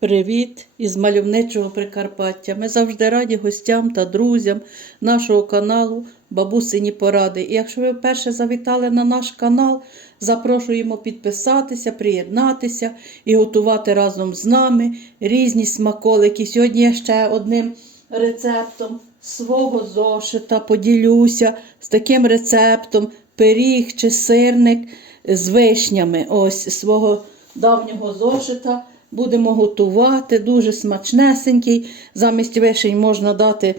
Привіт із мальовничого Прикарпаття. Ми завжди раді гостям та друзям нашого каналу Бабусині Поради. І якщо ви вперше завітали на наш канал, запрошуємо підписатися, приєднатися і готувати разом з нами різні смаколики. Сьогодні я ще одним рецептом свого зошита поділюся з таким рецептом пиріг чи сирник з вишнями. Ось свого давнього зошита. Будемо готувати, дуже смачнесенький. Замість вишень можна дати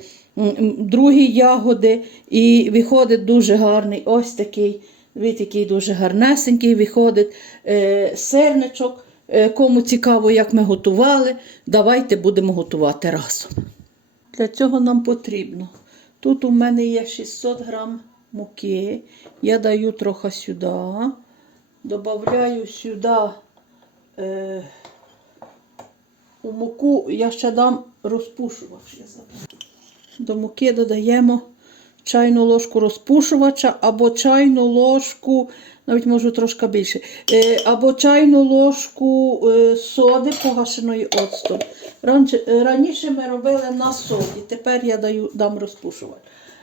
другі ягоди, і виходить дуже гарний. Ось такий, від який дуже гарнесенький виходить е, сирничок. Е, кому цікаво, як ми готували, давайте будемо готувати разом. Для цього нам потрібно. Тут у мене є 600 грам муки. Я даю трохи сюди. Добавляю сюди. Е, у муку я ще дам розпушувач. До муки додаємо чайну ложку розпушувача або чайну ложку, навіть можу трошки більше, е, або чайну ложку е, соди погашеної оцтом. Е, Раніше ми робили на соді, тепер я даю, дам розпушувач.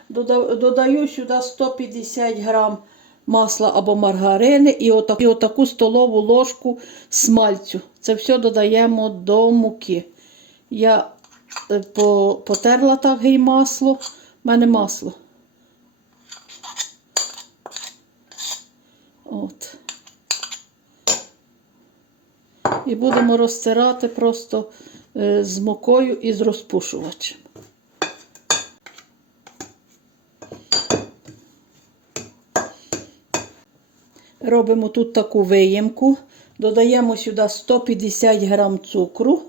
Додаю сюди 150 грам масла або маргарини і отаку, і отаку столову ложку смальцю. Це все додаємо до муки. Я е, потерла так гей масло. У мене масло. От. І будемо розтирати просто е, з мукою і з розпушувачем. Робимо тут таку виємку. Додаємо сюди 150 грам цукру.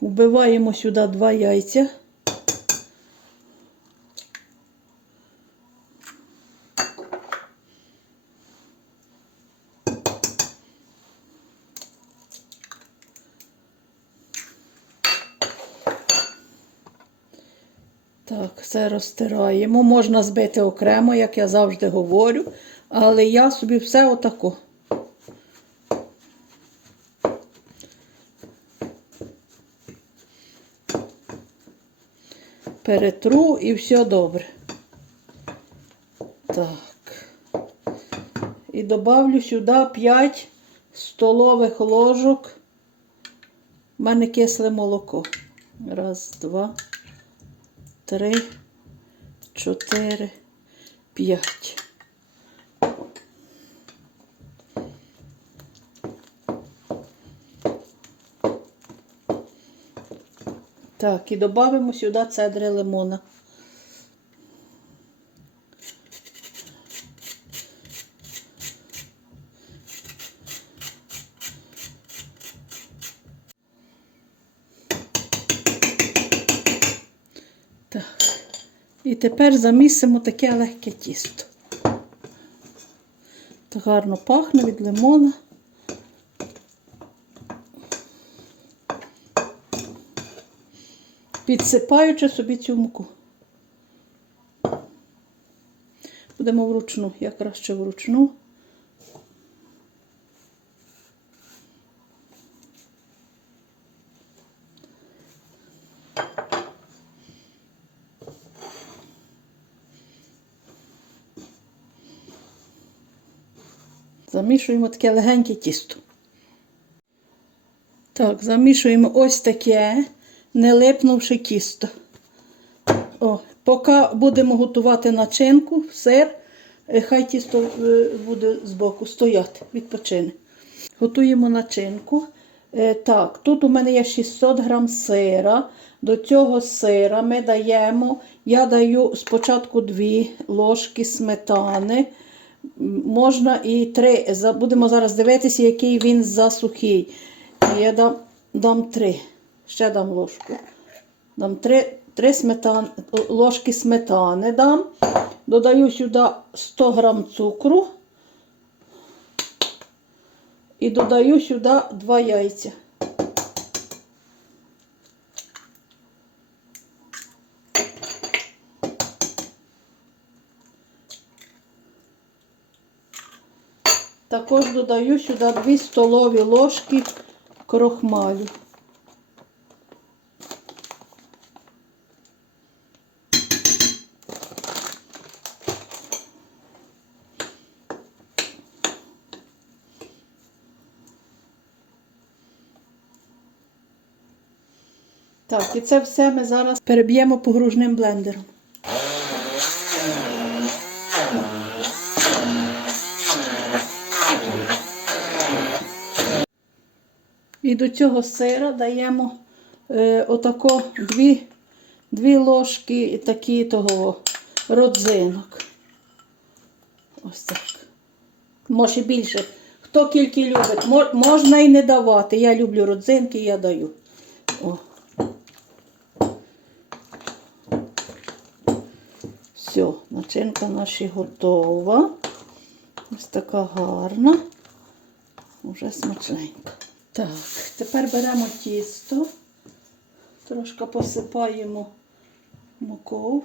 Вбиваємо сюди два яйця. Так, все розтираємо. Можна збити окремо, як я завжди говорю, але я собі все отако. Перетру і все добре. Так. І добавлю сюди 5 столових ложок. У мене кисле молоко. Раз, два три, чотири, п'ять. Так, і додамо сюди цедри лимона. І тепер замісимо таке легке тісто. Так гарно пахне від лимона. Підсипаючи собі цю муку. Будемо вручну, я краще вручну. Замішуємо таке легеньке тісто. Так, замішуємо ось таке, не липнувши тісто. О, поки будемо готувати начинку, сир, е, хай тісто е, буде збоку стояти, відпочине. Готуємо начинку. Е, Так, тут у мене є 600 грам сира. До цього сира ми даємо, я даю спочатку 2 ложки сметани. Можна і 3. За- Будемо зараз дивитися, який він засухий. Я дам, дам 3. Ще дам ложку. Дам 3, 3 сметан, ложки сметани дам. Додаю сюди 100 грам цукру. І додаю сюди 2 яйця. Також додаю сюди 2 столові ложки крохмалю. Так, і це все ми зараз переб'ємо погружним блендером. І до цього сира даємо е, отако дві, дві ложки такі того родзинок. Ось так. Може більше. Хто кільки любить, можна і не давати. Я люблю родзинки, я даю. О. Все, начинка наша готова. Ось така гарна. Уже смачненька. Так, тепер беремо тісто, трошки посипаємо муков,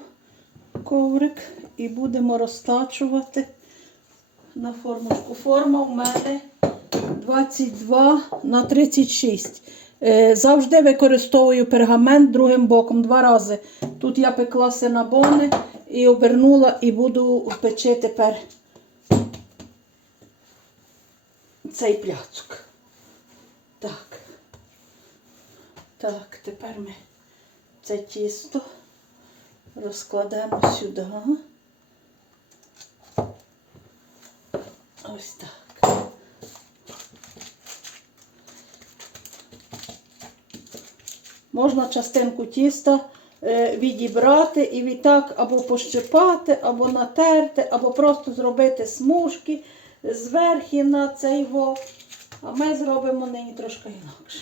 коврик і будемо розтачувати на формочку. Форма в мене 22 на 36. Е, Завжди використовую пергамент другим боком, два рази. Тут я пекла синабони і обернула, і буду печи тепер цей пляцок. Так. Так, тепер ми це тісто розкладемо сюди. Ось так. Можна частинку тіста е, відібрати і відтак або пощипати, або натерти, або просто зробити смужки зверхи на цей во. А ми зробимо нині трошки інакше.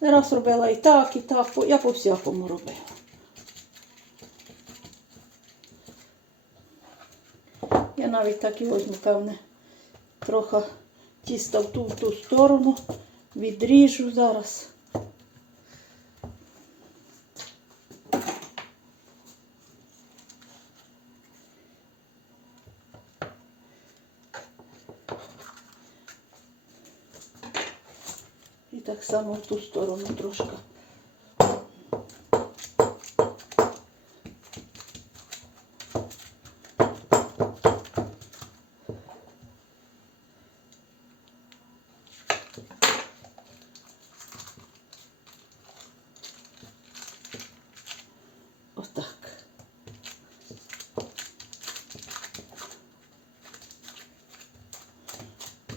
Не раз робила і так, і так, я по всякому робила. Я навіть так і возьму, певне, трохи тіста в ту, в ту сторону, відріжу зараз. І так само в ту сторону трошки.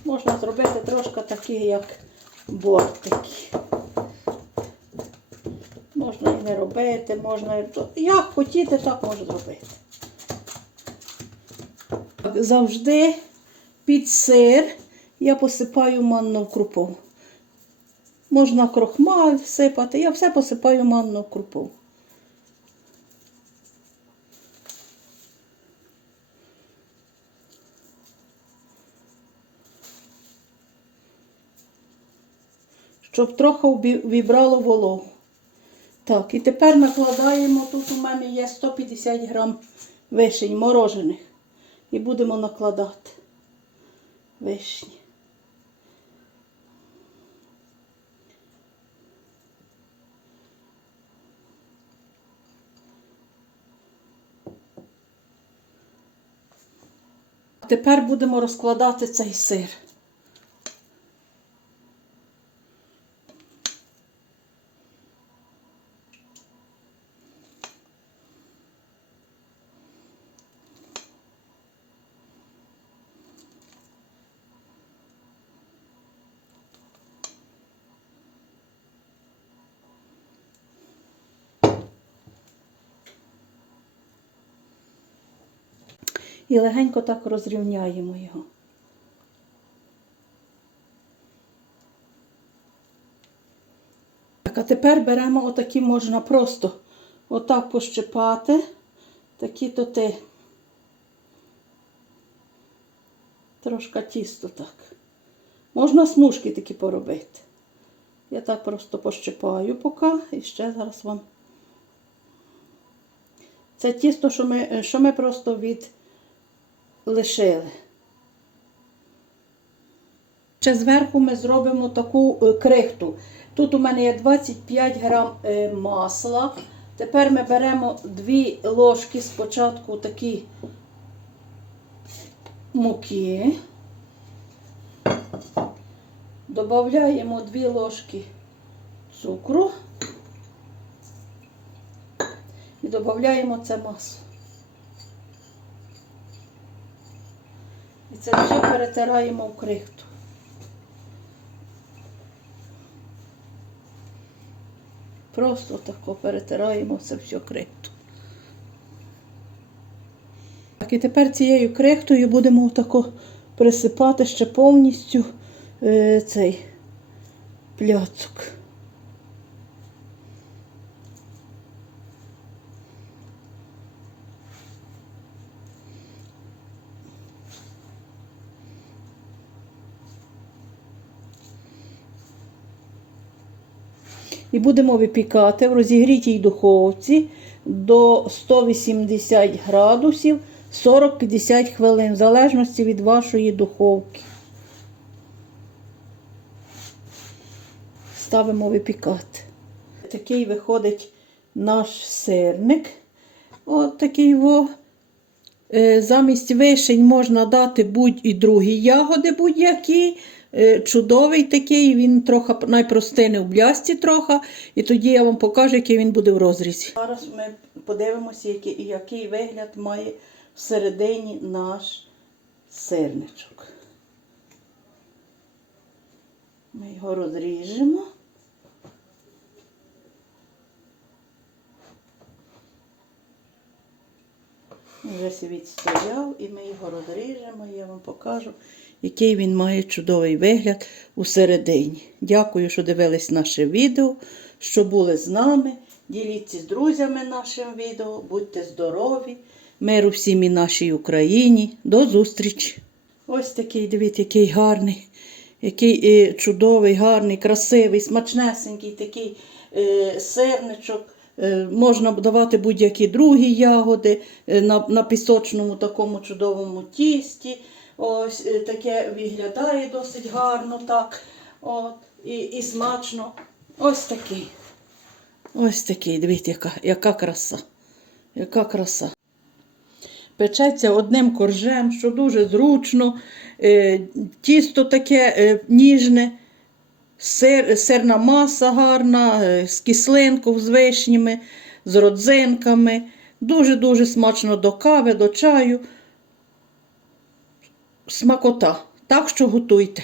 Можна зробити трошки такі, як бортики. Можна і не робити, можна. Як хотіти, так можна зробити. Завжди під сир я посипаю манну крупу. Можна крохмаль сипати, я все посипаю манну крупу. Щоб трохи вібрало вологу. Так, і тепер накладаємо, тут у мене є 150 грам вишень морожених. І будемо накладати вишні. Тепер будемо розкладати цей сир. І легенько так розрівняємо його. Так, а тепер беремо отакі можна просто отак пощипати, такі то ти. Трошка тісто так. Можна смужки такі поробити. Я так просто пощипаю поки і ще зараз вам. Це тісто, що ми, що ми просто від лишили. Ще зверху ми зробимо таку е, крихту. Тут у мене є 25 грам е, масла. Тепер ми беремо 2 ложки спочатку такі муки. Додаємо 2 ложки цукру і додаємо це масло. І це все перетираємо в крихту. Просто тако перетираємо це все крихту. Так, і тепер цією крихтою будемо тако присипати ще повністю е, цей пляцок. І будемо випікати в розігрітій духовці до 180 градусів 40-50 хвилин, в залежності від вашої духовки. Ставимо випікати. Такий виходить наш сирник. От такий во. Е, Замість вишень можна дати будь-і другі ягоди будь-які. Е, Чудовий такий, він трохи найпростине в блясті трохи, і тоді я вам покажу, який він буде в розрізі. Зараз ми подивимося, який, який вигляд має всередині наш сирничок. Ми його розріжемо. Вже відстояв і ми його розріжемо, я вам покажу, який він має чудовий вигляд усередині. Дякую, що дивились наше відео, що були з нами. Діліться з друзями нашим відео, будьте здорові, миру всім і нашій Україні. До зустрічі! Ось такий, дивіться, який гарний, який е, чудовий, гарний, красивий, смачнесенький такий е, сирничок. Е, Можна давати будь-які другі ягоди на, на пісочному такому чудовому тісті. Ось е, таке виглядає досить гарно так. От, і, і смачно. Ось такий. Ось такий, дивіться, яка, яка краса. Яка краса. Печеться одним коржем, що дуже зручно. Е, тісто таке е, ніжне. Сир, сирна маса гарна, з кислинкою, з вишнями, з родзинками. Дуже-дуже смачно до кави, до чаю. Смакота. Так що готуйте.